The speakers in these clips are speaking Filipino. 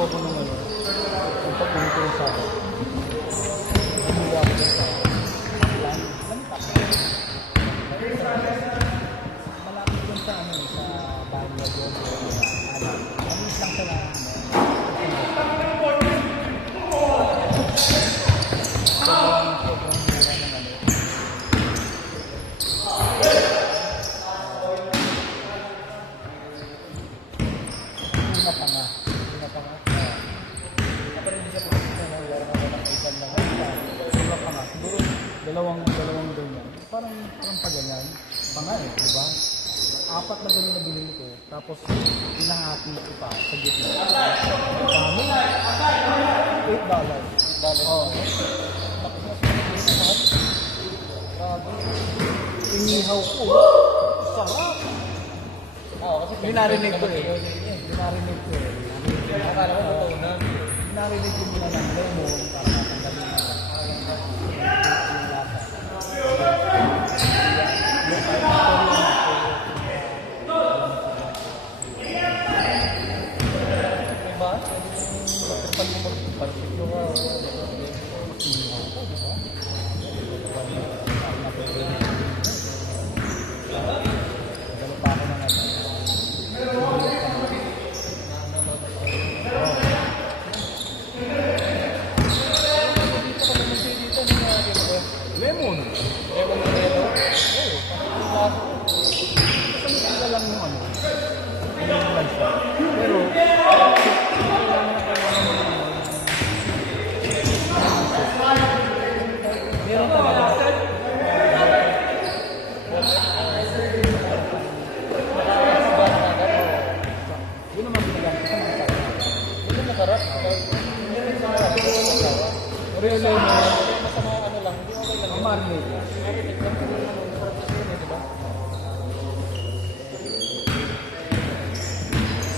ako ng ano, yung pagpunto sa akin. Hindi ako sa malapit dun sa ano, sa Banyo doon. Maliit lang sa lang. Dalawang ganyan. Parang pa ganyan. Panga eh, di ba? 4 na ganyan na binili ko. Tapos, pinahati ko pa sa gitna. Kami, $8. Oo. Tapos na siya grabe. Inihaw ko. Sarap. Oo, kasi binarinig ko eh. Binarinig ko eh. Akala ko totoo na. Binarinig ko muna ng lemon para matanggalin na. Lemon na lemon? Oo. Kasama lang yung ano. Yung lansa. Pero, meron talaga. Yun naman ginagamit sa mga tao. Yun ang masarap. Pero yung lemon, masama ano lang. Ang marinate.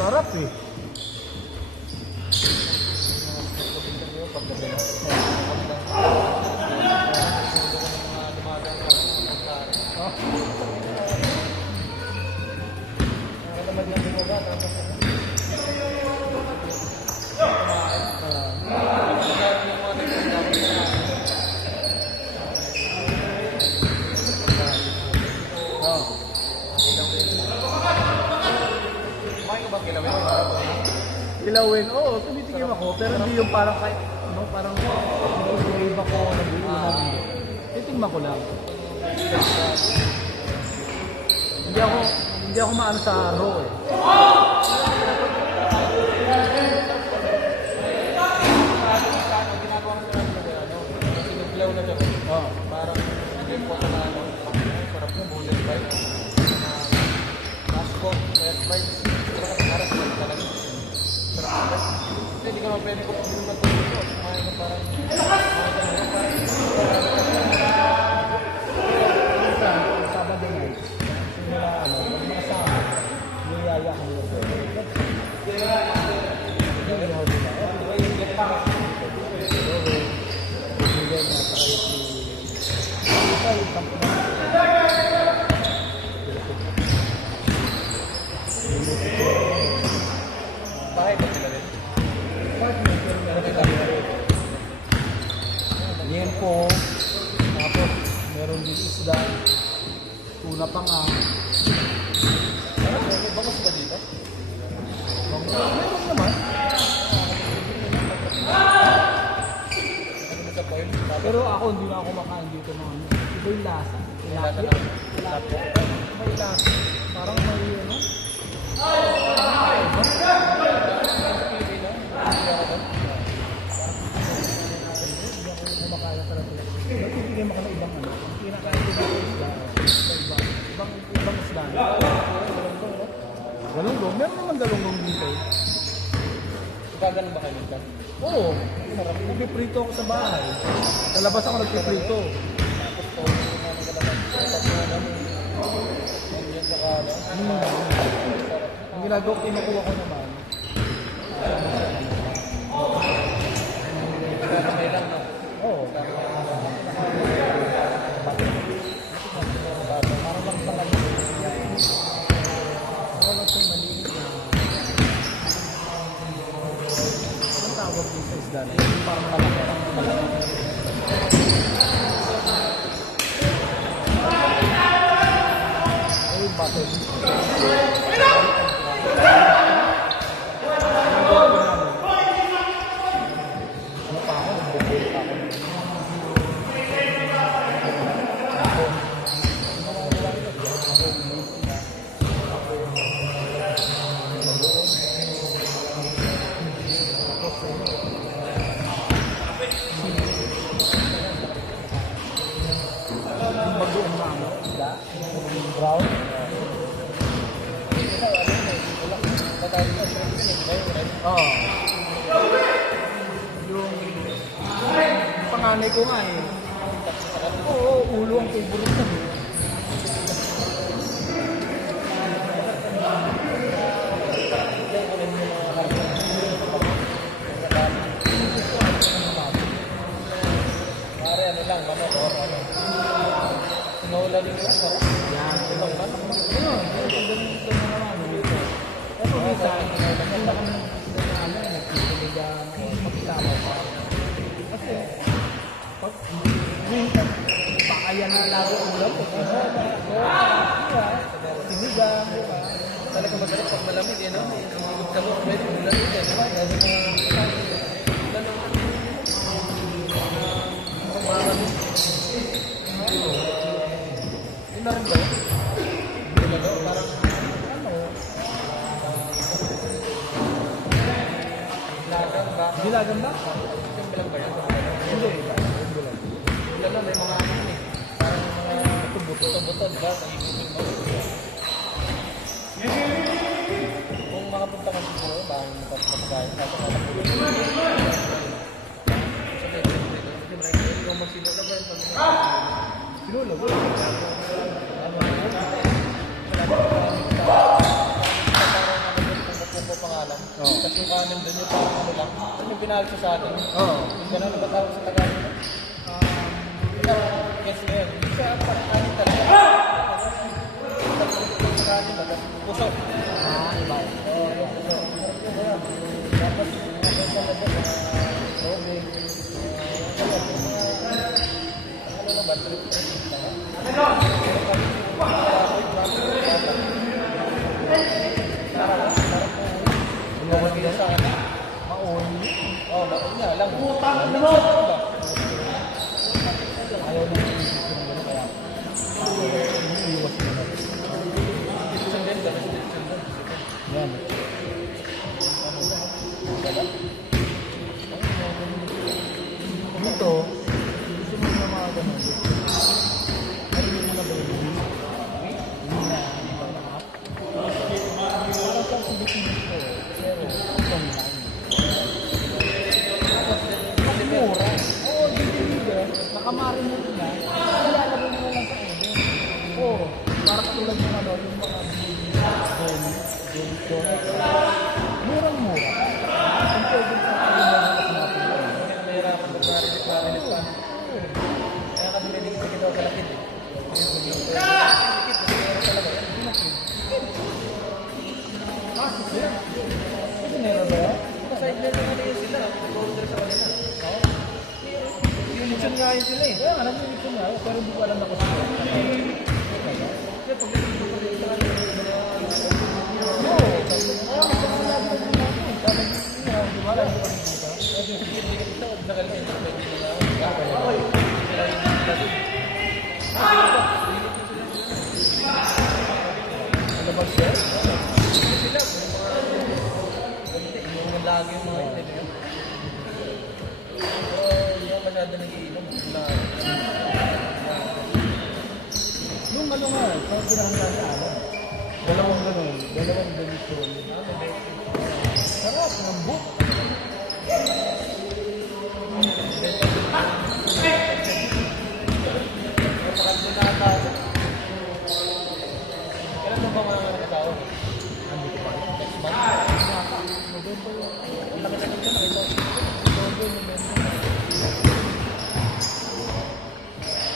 Sarap eh. Kilawin, oo, tumitikim ako, pero hindi yung parang kahit, no, parang nag-wave ako, nag-iunan. Titigman ko lang. Hindi ako maano sa raw eh. Oo. Parang hindi po sa ano, sarap na bullet bite. Last coat, red bite, sarap na talaga. Hindi ka mapwede ko pag matulog ko. Kumain ka parang Sabado night. Simula ano, pag makasama, niyaya kami na pwede. Hindi ako nila. Diba yung get pa? Hindi na kahit ni kahit kampo na. Bahay ba sila rin? Liempo, tapos meron din isda, tuna pa nga. May bangus ba dito? Meron naman. Pero ako hindi na ako makain dito ng ano. Iba yung lasa. May lasa. Parang may ano. Nagbibigay mo ka ng ibang ano. Ang kinakain ko dito ibang isda. Galunggong? Meron naman galunggong dito. Gagaling ba kayo dito? Oo. Nagpiprito ako sa bahay. Sa labas ako nagpiprito. Ang ginagawa ko, kinukuha ko naman. Oo. Parang lang sa maliit na maganda na. Parang malaki. Ay, bakit? Brown. Oo. Yung panganay ko nga eh. Oo, ulo ang favorite ko. Pare, ano lang, manok o ano. Sinaulan din lang ako. Yan. Ayun, pagdating na naman. Pero minsan, hindi na kami nagkikinig magkisama pa. Kasi, pag minsan, baka yan ang lagi ang ulam ko. Sinigang, di ba? Talaga masarap pag malamig, eh, no? Ang sa loob, pwede mo lang yun, di ba? Dahil yun na rin ba? Hindi ba daw? Parang, lagang ba? Nilagan ba? Simple lang ba yan? Hindi. Wala lang, may mga ano eh. Parang mga buto-buto, di ba? Sa ibig mo. Kung makapunta ka siguro, baka magpapagkain sa atin. Ikaw magsinula ba yun? Sinula ba? Pangalan. Kasi yung kanan doon yung parang ano lang. Ano yung pinahal sa atin? Oo. Ganun ba tawag sa Tagalog? Guess mo yun. Siya parang kanin talaga. Sa atin ba? Puso. Iba. Oo, yung puso. Dapat talaga tubig. Ano na ba? Lumabas sa akin. Maon. Oo, maon nga lang. Ayaw na yung isip ko ng gano'n kaya. Iniiwas ko na. Restriction din ba? Restriction din. Yan. Dito, gusto mo na mga gano'n. Narinig mo na ba yung hindi na ibang app? Parang sa Pilipinas ko, pero online. Mas mura. Oo, dito. Nakamarinate na. Ilalagay mo na lang sa oven. Oo, para katulad ng ano, yung mga murang-mura. Ang pwede sa Pilipinas natin. Nahirapan mag-marinate pa. Kaya kami nililipit ito sa lakit eh. Kasi meron ba yan? Naka-sideline naman yun sila. Nag-order sa kanila. Unison nga yun sila eh. Kaya nga, nag-inig ko nga, pero hindi ko alam na kasi. Kaya pag nililipit ko rin sa kanila. Oo. Kaya magkakalag na din natin. Sabi niya, di ba? Lagi ko rin dito. Kasi hindi ito, nakalipit ko pwede nila. Okay. Sila yung nililipit. Ano ba siya? Sila, yung lagi yung mga ito. Hindi ako masyado nag-iinom. Yung ano nga, sa pinahanda sa alam. Dalawang ganun, dalawang delisyon. Sarap, ng book. Kailan mo ba mga nag-asawa? Ano ko pa? Next month? November yun. Ang laki na dito na ito. October, November.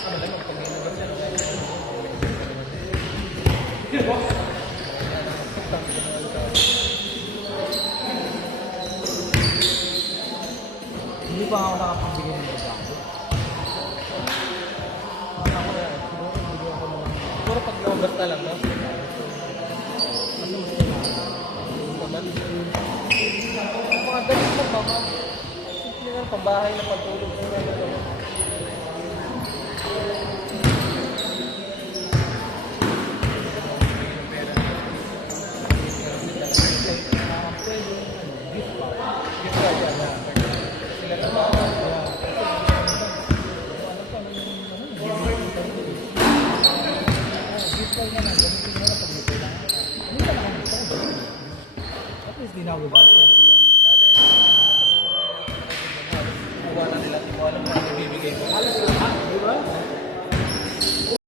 Ano lang yung pag-iinabas yan? pa ako nakapagbigay ng regalo. Ako na, siguro bigyan ako ng Siguro pag lumabas na lang, no? ano mas kailangan. Ang mga damit mo, baka simple lang, pambahay na pagtulog mo na lang. Pwede, gift pa. Yun nga, yan na. Sila na ba? Gift card na lang, gamitin mo lang pag may kailangan ka. Minsan ako gusto ko gawin. At least di na ako gastos. Dali, kuha na nila, hindi mo alam kung ano ibibigay mo. Alam